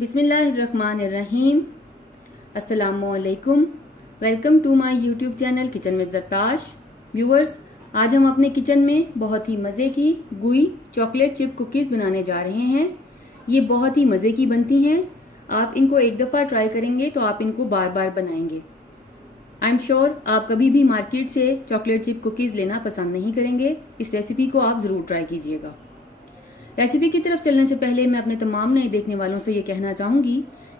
बिस्मिल्लाहिर्रहमानिर्रहीम। अस्सलामुअलैकुम। Welcome to my YouTube channel kitchen with Zartash. Viewers, आज हम अपने किचन में बहुत ही मज़े की गुई चॉकलेट चिप कुकीज़ बनाने जा रहे हैं। ये बहुत ही मज़े की बनती हैं। आप इनको एक दफ़ा ट्राई करेंगे तो आप इनको बार बार बनाएंगे। आई एम श्योर आप कभी भी मार्केट से चॉकलेट चिप कुकीज़ लेना पसंद नहीं करेंगे। इस रेसिपी को आप ज़रूर ट्राई कीजिएगा। रेसिपी की तरफ चलने से पहले मैं अपने तमाम नए देखने वालों से ये कहना चाहूंगी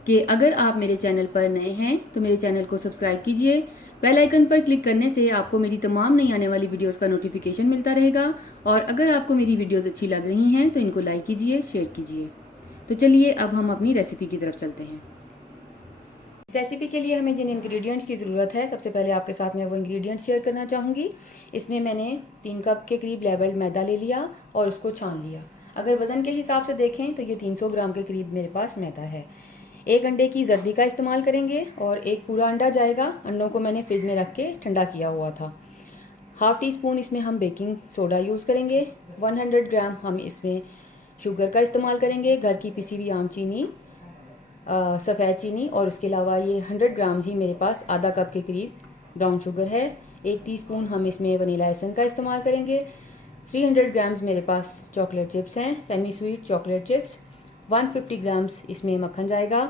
कि अगर आप मेरे चैनल पर नए हैं तो मेरे चैनल को सब्सक्राइब कीजिए। बेल आइकन पर क्लिक करने से आपको मेरी तमाम नई आने वाली वीडियोस का नोटिफिकेशन मिलता रहेगा। और अगर आपको मेरी वीडियोस अच्छी लग रही हैं तो इनको लाइक कीजिए, शेयर कीजिए। तो चलिए अब हम अपनी रेसिपी की तरफ चलते हैं। इस रेसिपी के लिए हमें जिन इंग्रेडिएंट्स की ज़रूरत है, सबसे पहले आपके साथ मैं वो इंग्रेडिएंट्स शेयर करना चाहूँगी। इसमें मैंने 3 कप के करीब लेवल्ड मैदा ले लिया और उसको छान लिया। अगर वज़न के हिसाब से देखें तो ये 300 ग्राम के करीब मेरे पास मैदा है। 1 अंडे की जर्दी का इस्तेमाल करेंगे और 1 पूरा अंडा जाएगा। अंडों को मैंने फ्रिज में रख के ठंडा किया हुआ था। हाफ टी स्पून इसमें हम बेकिंग सोडा यूज़ करेंगे। 100 ग्राम हम इसमें शुगर का इस्तेमाल करेंगे, घर की पिसी हुई आम चीनी, सफ़ेद चीनी, और उसके अलावा ये 100 ग्राम ही मेरे पास आधा कप के करीब ब्राउन शुगर है। 1 टीस्पून हम इसमें वनीला एसेंस का इस्तेमाल करेंगे। 300 ग्राम्स मेरे पास चॉकलेट चिप्स हैं, semi sweet chocolate chips. 150 grams इसमें मक्खन जाएगा।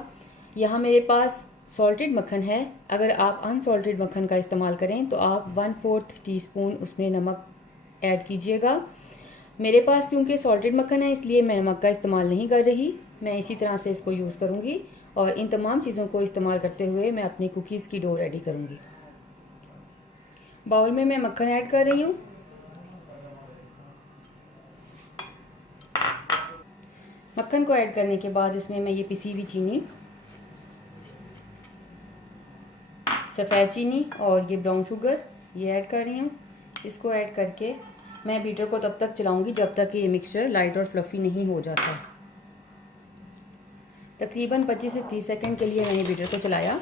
यहाँ मेरे पास सॉल्टेड मक्खन है। अगर आप अनसॉल्टेड मक्खन का इस्तेमाल करें तो आप 1/4 टीस्पून उसमें नमक ऐड कीजिएगा। मेरे पास क्योंकि सॉल्टेड मक्खन है इसलिए मैं नमक का इस्तेमाल नहीं कर रही। मैं इसी तरह से इसको यूज़ करूँगी और इन तमाम चीज़ों को इस्तेमाल करते हुए मैं अपनी कुकीज़ की डो रेडी करूँगी। बाउल में मैं मक्खन ऐड कर रही हूँ। मक्खन को ऐड करने के बाद इसमें मैं ये पिसी हुई चीनी, सफ़ेद चीनी और ये ब्राउन शुगर ये ऐड कर रही हूँ। इसको ऐड करके मैं बीटर को तब तक चलाऊंगी जब तक कि ये मिक्सचर लाइट और फ्लफ़ी नहीं हो जाता। तकरीबन 25 से 30 सेकंड के लिए मैंने बीटर को चलाया।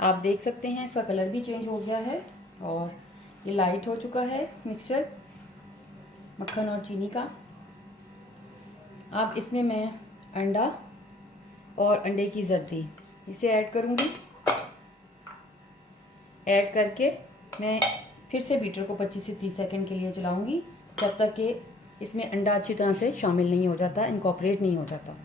आप देख सकते हैं इसका कलर भी चेंज हो गया है और ये लाइट हो चुका है मिक्सचर मक्खन और चीनी का। अब इसमें मैं अंडा और अंडे की जर्दी इसे ऐड करूँगी। ऐड करके मैं फिर से बीटर को 25 से 30 सेकंड के लिए चलाऊँगी जब तक कि इसमें अंडा अच्छी तरह से शामिल नहीं हो जाता, इनकॉर्पोरेट नहीं हो जाता।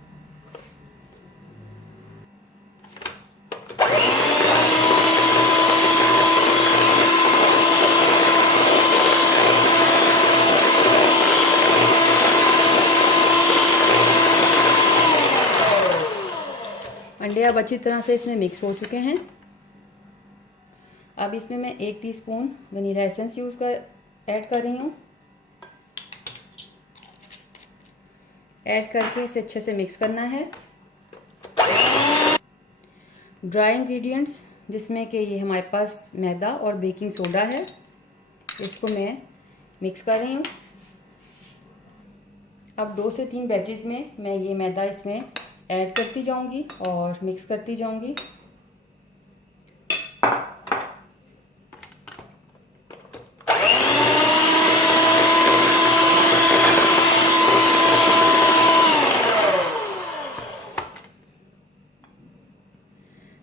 अंडे अब अच्छी तरह से इसमें मिक्स हो चुके हैं। अब इसमें मैं 1 टीस्पून वनीला एसेंस ऐड कर रही हूँ। ऐड करके इसे अच्छे से मिक्स करना है। ड्राई इंग्रेडिएंट्स जिसमें कि ये हमारे पास मैदा और बेकिंग सोडा है, इसको मैं मिक्स कर रही हूँ। अब 2 से 3 बैचेस में मैं ये मैदा इसमें ऐड करती जाऊंगी और मिक्स करती जाऊंगी।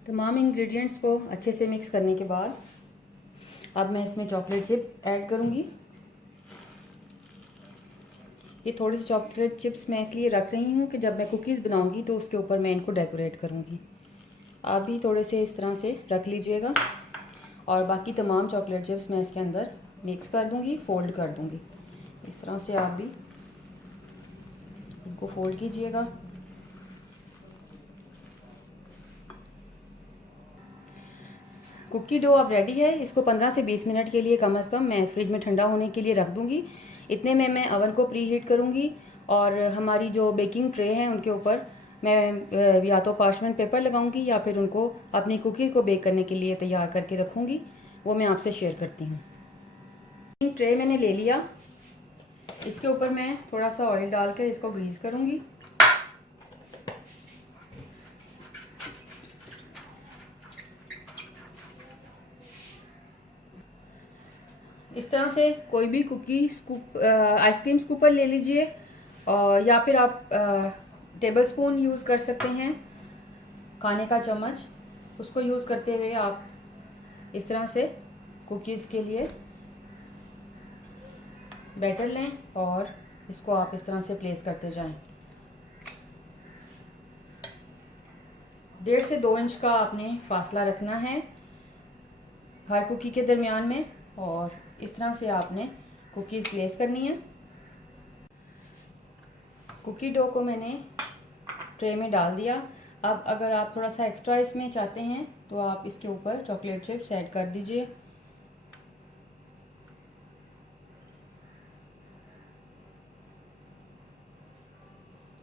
तमाम इंग्रेडिएंट्स को अच्छे से मिक्स करने के बाद अब मैं इसमें चॉकलेट चिप ऐड करूंगी। ये थोड़ी सी चॉकलेट चिप्स मैं इसलिए रख रही हूँ कि जब मैं कुकीज़ बनाऊंगी तो उसके ऊपर मैं इनको डेकोरेट करूँगी। आप भी थोड़े से इस तरह से रख लीजिएगा और बाकी तमाम चॉकलेट चिप्स मैं इसके अंदर मिक्स कर दूँगी, फोल्ड कर दूँगी। इस तरह से आप भी इनको फोल्ड कीजिएगा। कुकी डो अब रेडी है। इसको 15 से 20 मिनट के लिए कम से कम मैं फ्रिज में ठंडा होने के लिए रख दूँगी। इतने में मैं अवन को प्री हीट करूँगी और हमारी जो बेकिंग ट्रे हैं उनके ऊपर मैं या तो पार्चमेंट पेपर लगाऊंगी या फिर उनको अपनी कुकीज़ को बेक करने के लिए तैयार करके रखूँगी। वो मैं आपसे शेयर करती हूँ। ट्रे मैंने ले लिया। इसके ऊपर मैं थोड़ा सा ऑयल डालकर इसको ग्रीस करूँगी। इस तरह से कोई भी कुकी स्कूप आइसक्रीम स्कूपर ले लीजिए या फिर आप टेबलस्पून यूज़ कर सकते हैं, खाने का चम्मच, उसको यूज़ करते हुए आप इस तरह से कुकीज़ के लिए बैटर लें और इसको आप इस तरह से प्लेस करते जाएं। 1.5 से 2 इंच का आपने फासला रखना है हर कुकी के दरमियान में, और इस तरह से आपने कुकीज़ प्लेस करनी है। कुकी डो को मैंने ट्रे में डाल दिया। अब अगर आप थोड़ा सा एक्स्ट्रा इसमें चाहते हैं तो आप इसके ऊपर चॉकलेट चिप्स ऐड कर दीजिए।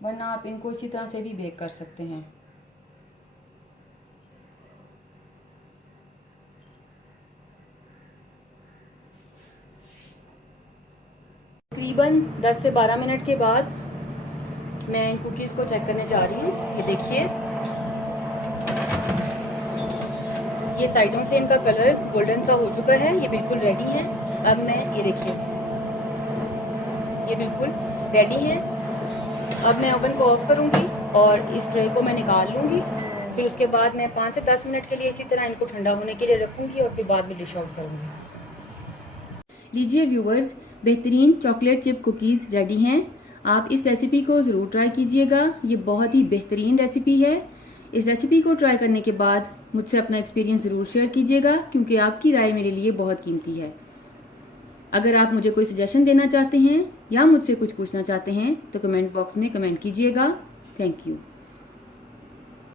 वरना आप इनको इसी तरह से भी बेक कर सकते हैं। तकरीबन 10 से 12 मिनट के बाद मैं इन कुकीज़ को चेक करने जा रही हूँ। ये देखिए, ये साइडों से इनका कलर गोल्डन सा हो चुका है, ये बिल्कुल रेडी है। अब मैं ये देखिए, ये बिल्कुल रेडी है। अब मैं ओवन को ऑफ करूँगी और इस ट्रे को मैं निकाल लूँगी। फिर उसके बाद मैं 5 से 10 मिनट के लिए इसी तरह इनको ठंडा होने के लिए रखूँगी और फिर बाद में डिश आउट करूँगी। लीजिए व्यूअर्स, बेहतरीन चॉकलेट चिप कुकीज़ रेडी हैं। आप इस रेसिपी को ज़रूर ट्राई कीजिएगा, ये बहुत ही बेहतरीन रेसिपी है। इस रेसिपी को ट्राई करने के बाद मुझसे अपना एक्सपीरियंस ज़रूर शेयर कीजिएगा, क्योंकि आपकी राय मेरे लिए बहुत कीमती है। अगर आप मुझे कोई सजेशन देना चाहते हैं या मुझसे कुछ पूछना चाहते हैं तो कमेंट बॉक्स में कमेंट कीजिएगा। Thank you.